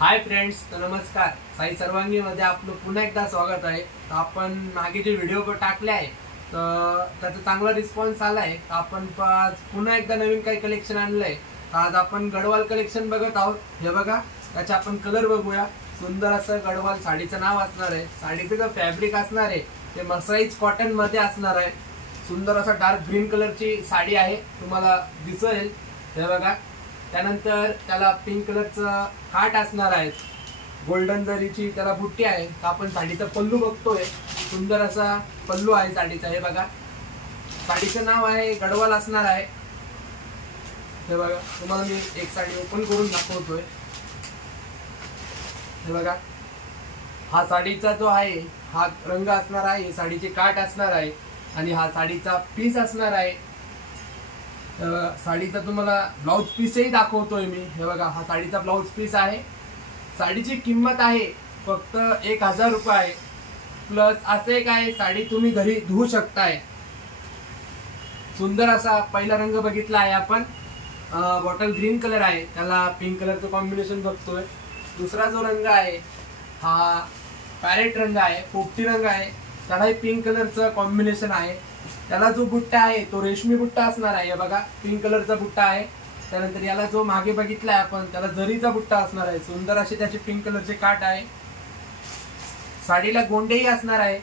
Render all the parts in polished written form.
Hi friends, तर नमस्कार. साई सर्वांगी मध्ये आपलं पुन्हा एकदा स्वागत आहे. तर आपण मागे जे व्हिडिओ टाकले आहे तर त्याचा चांगला रिस्पॉन्स आला आहे. आपण आज पुन्हा एकदा नवीन काही कलेक्शन आणलंय. आज आपण गडवाल कलेक्शन बघत आहोत. हे बघा, त्याचे आपण कलर बघूया. सुंदर असं गडवाल साडीचं नाव असणार आहे. साडीचं जे फॅब्रिक असणार आहे ते मसराईज कॉटन मध्ये असणार आहे. सुंदर असा डार्क ग्रीन कलरची साडी आहे, तुम्हाला दिसेल. हे बघा, त्यानंतर त्याला पिंक कलरचं काठ असणार आहे. गोल्डन जरीची त्याला बुट्टी आहे. तर आपण साडीचा पल्लू बघतोय. सुंदर असा पल्लू आहे साडीचा. हे बघा, साडीचं नाव आहे गडवाल असणार आहे. हे बघा, तुम्हाला मी एक साडी ओपन करून दाखवतोय. हे बघा, हा साडीचा जो आहे हा रंग असणार आहे. साडीचे काठ असणार आहे आणि हा साडीचा पीस असणार आहे. साडीचा तुम्हाला ब्लाउज पीसही दाखवतोय मी. हे बघा, हा साडीचा ब्लाउज पीस आहे. साडीची किंमत आहे फक्त 1000 रुपये. प्लस असं एक आहे, साडी तुम्ही घरी धुवू शकताय. सुंदर असा पहिला रंग बघितला आहे आपण, बॉटल ग्रीन कलर आहे. त्याला पिंक कलरचं कॉम्बिनेशन बघतोय. दुसरा जो रंग आहे हा पॅरेट रंग आहे, पोपटी रंग आहे. त्यालाही पिंक कलरचं कॉम्बिनेशन आहे. त्याला जो बुट्टा आहे तो रेशमी बुट्टा असणार आहे. बघा, पिंक कलरचा बुट्टा आहे. त्यानंतर याला जो मागे बघितलाय आपण त्याला जरीचा बुट्टा असणार आहे. सुंदर असे त्याचे पिंक कलरचे काठ आहे. साडीला गोंडेही असणार आहे.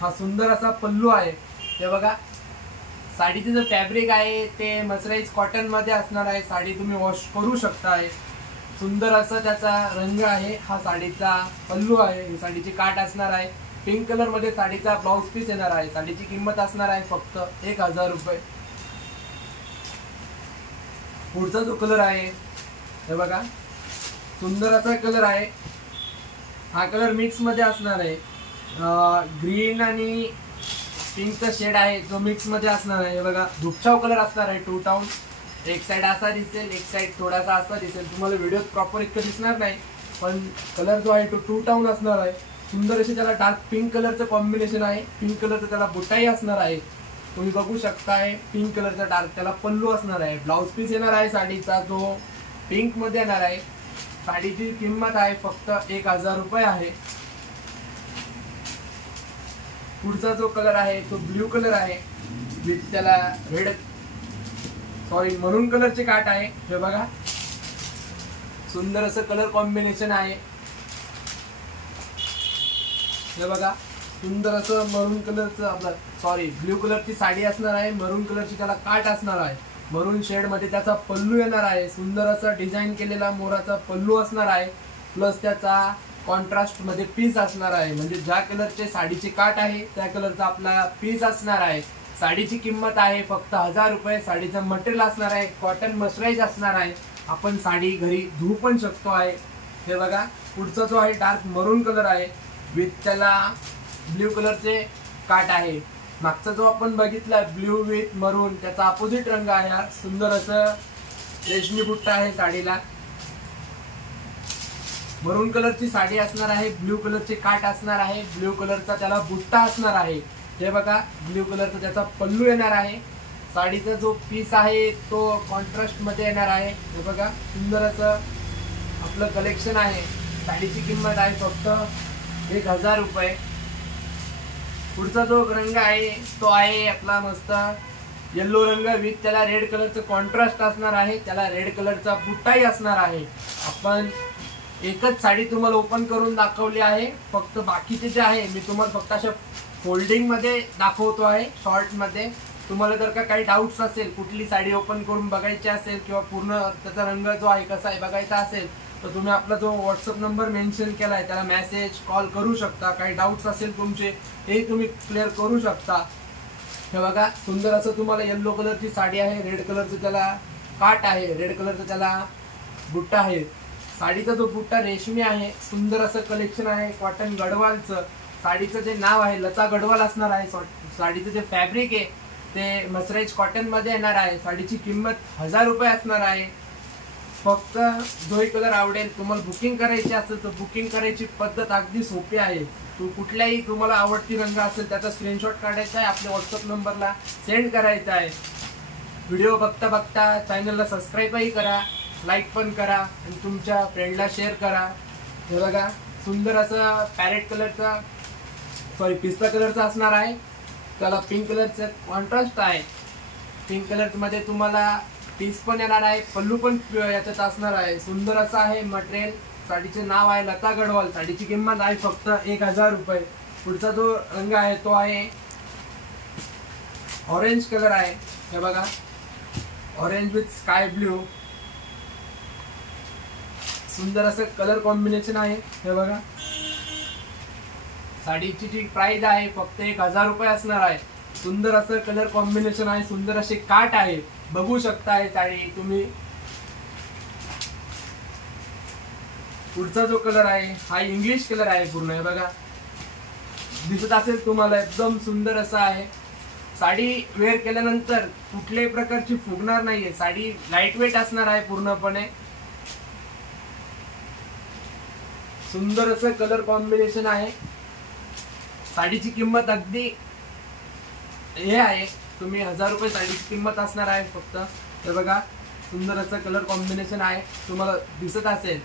हा सुंदर असा पल्लू आहे. हे बघा, साडीचे जे फॅब्रिक आहे ते मसराईज कॉटन मध्ये असणार आहे. साडी तुम्ही वॉश करू शकताय. सुंदर असा त्याचा रंग आहे. हा साडीचा पल्लू आहे. साडीचे काठ असणार आहे. पिंक कलर मध्ये साडीचा ब्लाउज पीस येणार आहे. साडीची किंमत असणार आहे फक्त 1000 रुपये. पुढचा जो कलर आहे हे बघा, सुंदर असा कलर आहे. हा कलर मिक्स मध्ये असणार आहे. ग्रीन आणि पिंकचा शेड आहे जो मिक्स मध्ये असणार आहे. हे बघा, धुपछाव कलर असणार आहे. टू टाउन, एक साइड असा दिसेल, एक साइड थोडासा असा दिसेल. तुम्हाला व्हिडिओत प्रॉपर इतकं दिसणार नाही, पण कलर जो आहे तो टू टाउन असणार आहे. सुंदर असे त्याला डार्क पिंक कलरचं कॉम्बिनेशन आहे. पिंक कलरचं त्याला बुटाई असणार आहे. तुम्ही बघू शकताय, पिंक कलरचा डार्क त्याला पल्लू असणार आहे. ब्लाउज पीस येणार आहे साडीचा जो पिंक मध्ये येणार आहे. साडीची किंमत आहे फक्त 1000 रुपये आहे. पुढचा जो कलर आहे तो ब्ल्यू कलर आहे विथ त्याला मरून कलरचे काठ आहे. हे बघा, सुंदर असं कलर कॉम्बिनेशन आहे. हे बघा, सुंदर असं मरून कलरचं ब्ल्यू कलरची साडी असणार आहे. मरून कलरची त्याला काठ असणार आहे. मरून शेड मध्ये त्याचा पल्लू येणार आहे. सुंदर असा डिझाईन केलेला मोराचा पल्लू असणार आहे. प्लस त्याचा कॉन्ट्रास्ट मध्ये पीस असणार आहे. म्हणजे ज्या कलरचे साडीचे काठ आहे त्या कलरचा आपला पीस असणार आहे. साडीची किंमत आहे फक्त 1000 रुपये. साडीचं मटेरियल असणार आहे कॉटन मसराईज असणार आहे. आपण साडी घरी धुवू पण शकतो आहे. हे बघा, पुढचा जो आहे डार्क मरून कलर आहे विथ त्याला ब्ल्यू कलरचे काठ आहे. मागचा जो आपण बघितला ब्ल्यू विथ मरून त्याचा अपोजिट रंग आहे. हा सुंदर असं रेशमी बुट्टा आहे साडीला. मरून कलरची साडी असणार आहे. ब्ल्यू कलरचे काठ असणार आहे. ब्ल्यू कलरचा त्याला बुट्टा असणार आहे. हे बघा, ब्ल्यू कलरचा त्याचा पल्लू येणार आहे. साडीचा जो पीस आहे तो कॉन्ट्रास्ट मध्ये येणार आहे. हे बघा, सुंदर असं आपलं कलेक्शन आहे. साडीची किंमत आहे फक्त 1000 रुपये. पुढचा जो रंग आहे तो आहे आपला मस्त येल्लो रंग विथ त्याला रेड कलरचं कॉन्ट्रास्ट असणार आहे. त्याला रेड कलरचा बुट्टाही असणार आहे. आपण एकच साडी तुम्हाला ओपन करून दाखवली आहे. फक्त बाकीचे जे आहे मी तुम्हाला फक्त अशा फोल्डिंग मध्ये दाखवतो आहे, शॉर्ट मध्ये. तुम्हाला जर का काही डाऊट्स असेल, कुठली साडी ओपन करून बघायची असेल किंवा पूर्ण त्याचा रंग जो आहे कसा आहे बघायचा असेल, तर तुम्ही आपला जो व्हॉट्सअप नंबर मेन्शन केला आहे त्याला मेसेज कॉल करू शकता. काही डाऊट्स असेल तुमचे ते तुम्ही क्लिअर करू शकता. हे बघा, सुंदर असं तुम्हाला येल्लो कलरची साडी आहे. रेड कलरचं त्याला काठ आहे. रेड कलरचं त्याला बुट्टा आहे. साडीचा जो बुट्टा रेशमी आहे. सुंदर असं कलेक्शन आहे कॉटन गडवालचं. साडीचं जे नाव आहे लता गडवाल असणार आहे. साडीचं जे फॅब्रिक आहे ते मसराईज कॉटन मध्ये येणार आहे. साडीची किंमत 1000 रुपये असणार आहे. फक्त जोही कलर आवडेल, तुम्हाला बुकिंग करायची असेल तर बुकिंग करायची पद्धत अगदी सोपी आहे. कुठल्याही तुम्हाला आवडती रंग असेल त्याचा स्क्रीनशॉट काढायचा आहे, आपल्या व्हॉट्सअप नंबरला सेंड करायचा आहे. व्हिडिओ बघता बघता चॅनलला सबस्क्राईबही करा. लाईक पण करा आणि तुमच्या फ्रेंडला शेअर करा. हे बघा सुंदर असं पॅरेट कलरचा पिस्ता कलरचा असणार आहे. त्याला पिंक कलरचं कॉन्ट्रास्ट आहे. पिंक कलर मध्ये तुम्हाला पीस पण येणार आहे, पल्लू पण याच्यात असणार आहे. सुंदर असं आहे मटेरियल. साडीचे नाव आहे लता गडवाल. साडीची किंमत आहे फक्त 1000 रुपये. पुढचा जो रंग आहे तो आहे ऑरेंज कलर आहे. हे बघा ऑरेंज विथ स्काय ब्ल्यू. सुंदर असं कलर कॉम्बिनेशन आहे. हे बघा साडीची जी प्राइस आहे फक्त 1000 रुपये असणार आहे. सुंदर असं कलर कॉम्बिनेशन आहे. सुंदर असे काट आहे. बघू शकताय साडी तुम्ही. पुढचा जो कलर आहे हा इंग्लिश कलर आहे पूर्ण. हे बघा दिसत असेल तुम्हाला एकदम सुंदर असं आहे. साडी वेअर केल्यानंतर कुठल्याही प्रकारची फुगणार नाहीये. साडी लाईट वेट असणार आहे पूर्णपणे. सुंदर असं कलर कॉम्बिनेशन आहे. साडीची किंमत अगदी हे आहे, तुम्ही 1000 रुपये साडीची किंमत असणार आहे फक्त. हे बघा सुंदर असं कलर कॉम्बिनेशन आहे, तुम्हाला दिसत असेल.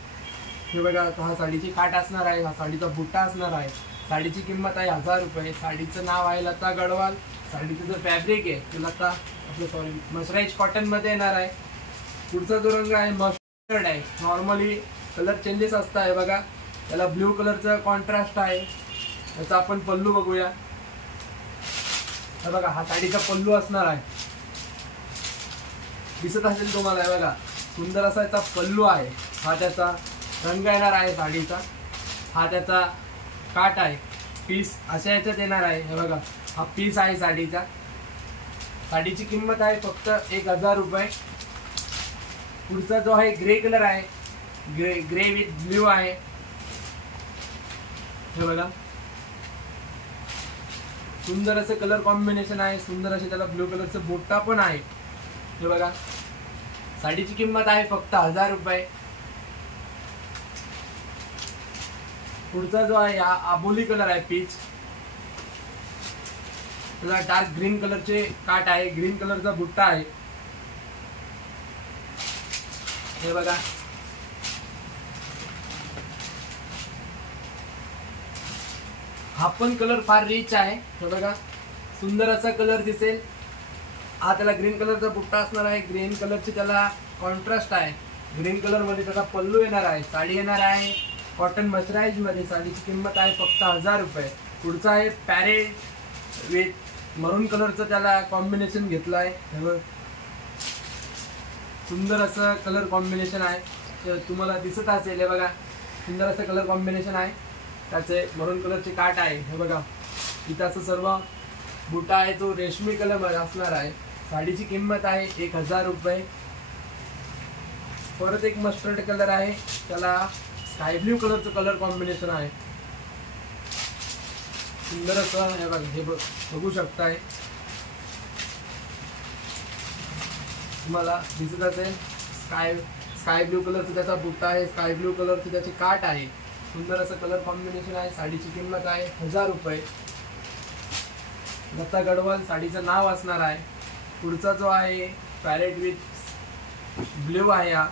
हे बघा हा साडीची काठ असणार आहे, हा साडीचा बुट्टा असणार आहे. साडीची किंमत आहे 1000 रुपये. साडीचं नाव आहे लता गडवाल. साडीचं जो फॅब्रिक आहे ते लता मसराईज कॉटन मध्ये येणार आहे. पुढचा जो रंग आहे मस्टर्ड आहे. नॉर्मली कलर चेंजेस असतात. हे बघा त्याला ब्ल्यू कलरचा कॉन्ट्रास्ट आहे. त्याचा आपण पल्लू बघूया. हे बघा हा साडीचा पल्लू असणार आहे, दिसत असेल तुम्हाला. हे बघा सुंदर असा याचा पल्लू आहे. हा त्याचा रंग येणार आहे साडीचा. हा त्याचा काठ आहे. पीस अशा याच्यात येणार आहे. हे बघा हा पीस आहे साडीचा. साडीची किंमत आहे फक्त 1000 रुपये. पुढचा जो आहे ग्रे कलर आहे. ग्रे विथ ब्ल्यू आहे. हे बघा सुंदर असं कलर कॉम्बिनेशन आहे. सुंदर असे त्याला ब्ल्यू कलरचं बुट्टा पण आहे. हे बघा साडीची किंमत आहे फक्त 1000 रुपये. पुढचा जो आहे हा आबोली कलर आहे पीच. त्याला डार्क ग्रीन कलरचे काठ आहे. ग्रीन कलरचा बुट्टा आहे. हे बघा हा पण कलर फार रिच आहे. हे बघा सुंदर असा कलर दिसेल. हा त्याला ग्रीन कलरचा बुट्टा असणार आहे. ग्रीन कलरची त्याला कॉन्ट्रास्ट आहे. ग्रीन कलर मध्ये त्याचा पल्लू येणार आहे. साडी येणार आहे कॉटन मसराईज मध्ये. साडीची किंमत आहे फक्त 1000 रुपये. पुढचा आहे पॅरेट विथ मरून कलरचं त्याला कॉम्बिनेशन घेतलं आहे. हे बघ सुंदर असं कलर कॉम्बिनेशन आहे, तुम्हाला दिसत असेल. हे बघा सुंदर असं कलर कॉम्बिनेशन आहे. त्याचे मरून कलरचे काठ आहे. हे बघा इथं असं सर्व बुटा आहे तो रेशमी कलर मध्ये असणार आहे. साडीची किंमत आहे 1000 रुपये. परत एक मस्टर्ड कलर आहे, त्याला स्काय ब्ल्यू कलरचं कलर कॉम्बिनेशन आहे. सुंदर असं हे बघा, हे बघू शकताय तुम्हाला दिसत असेल. स्काय ब्ल्यू कलरचा त्याचा बुट्टा आहे. स्काय ब्ल्यू कलरची त्याची काठ आहे. सुंदर असं कलर कॉम्बिनेशन आहे. साडीची किंमत आहे 1000 रुपये. लता गडवाल साडीचं नाव असणार आहे. पुढचा जो आहे पॅरेट विथ ब्ल्यू आहे. हा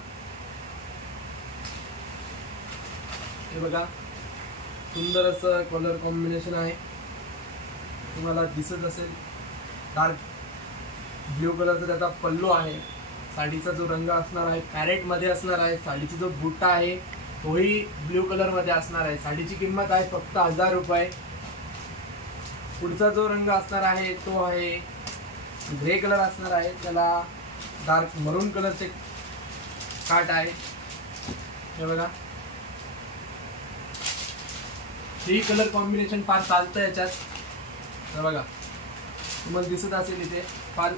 हे बघा सुंदर असं कलर कॉम्बिनेशन आहे, तुम्हाला दिसत असेल. डार्क ब्ल्यू कलरचा त्याचा पल्लू आहे. साडीचा जो रंग असणार आहे पॅरेट मध्ये असणार आहे. साडीचा जो बुट्टा आहे तोही ब्ल्यू कलर मध्ये असणार आहे. साडीची किंमत आहे फक्त 1000 रुपये. पुढचा जो रंग असणार आहे तो आहे ग्रे कलर असणार आहे. त्याला डार्क मरून कलरचे काठ आहे. हे बघा 3 कलर कॉम्बिनेशन फार चालतं याच्यात. हे बघा तुम्हाला दिसत असेल इथे फार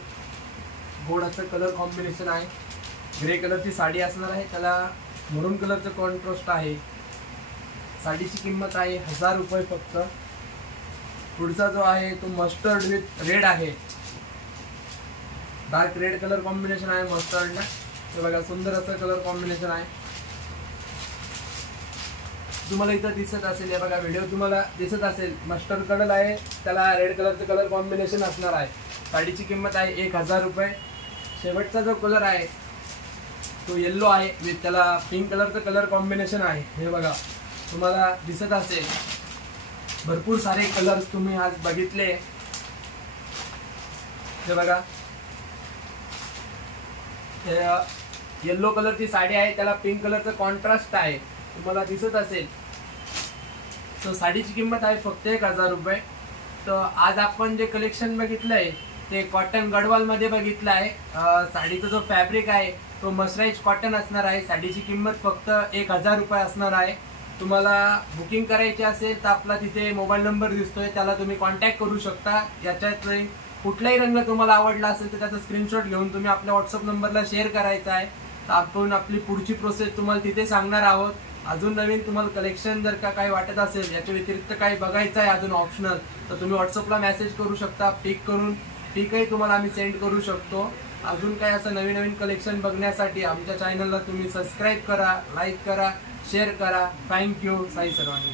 गोड असं कलर कॉम्बिनेशन आहे. ग्रे कलरची साडी असणार आहे. त्याला मरून कलरचं कॉन्ट्रास्ट आहे. साडीची किंमत आहे 1000 रुपये फक्त. पुढचा जो आहे तो मस्टर्ड विथ रेड आहे. डार्क रेड कलर कॉम्बिनेशन आहे मस्टर्डला. हे बघा सुंदर असं कलर कॉम्बिनेशन आहे. तुम्हाला इथं दिसत असेल. हे बघा व्हिडिओ तुम्हाला दिसत असेल. मस्टर्ड कलर आहे, त्याला रेड कलरचं कलर कॉम्बिनेशन असणार आहे. साडीची किंमत आहे 1000 रुपये. शेवटचा जो कलर आहे तो येल्लो आहे विथ त्याला पिंक कलरचं कलर कॉम्बिनेशन आहे. हे बघा तुम्हाला दिसत असेल भरपूर सारे कलर्स तुम्ही आज बघितले. हे बघा येल्लो कलरची साडी आहे, त्याला पिंक कलरचं कॉन्ट्रास्ट आहे, तुम्हाला दिसत असेल. तर साडीची किंमत आहे फक्त 1000 रुपये. तर आज आपण जे कलेक्शन बघितलंय ते कॉटन गडवाल मध्ये बघितलं आहे. साडीचा जो फॅब्रिक आहे तो मर्सराइज कॉटन असणार आहे. साडीची किंमत फक्त 1000 रुपये असणार आहे. तुम्हाला बुकिंग करायची असेल तर आपला तिथे मोबाईल नंबर दिसतोय, त्याला तुम्ही कॉन्टॅक्ट करू शकता. याच्यात कुठलाही रंग तुम्हाला आवडला असेल तर त्याचा स्क्रीनशॉट घेऊन तुम्ही आपल्या व्हॉट्सअप नंबरला शेअर करायचा आहे. तर आपण आपली पुढची प्रोसेस तुम्हाला तिथे सांगणार आहोत. अजून नवीन तुम्हाला कलेक्शन जर का काही वाटत असेल, याच्या व्यतिरिक्त काही बघायचं आहे अजून ऑप्शनल, तर तुम्ही व्हॉट्सअपला मेसेज करू शकता. पिकही तुम्हाला आम्ही सेंड करू शकतो. अजून काही असं नवीन नवीन कलेक्शन बघण्यासाठी आमच्या चॅनलला तुम्ही सबस्क्राईब करा, लाईक करा, शेअर करा. थँक्यू. साई सर्वांनी.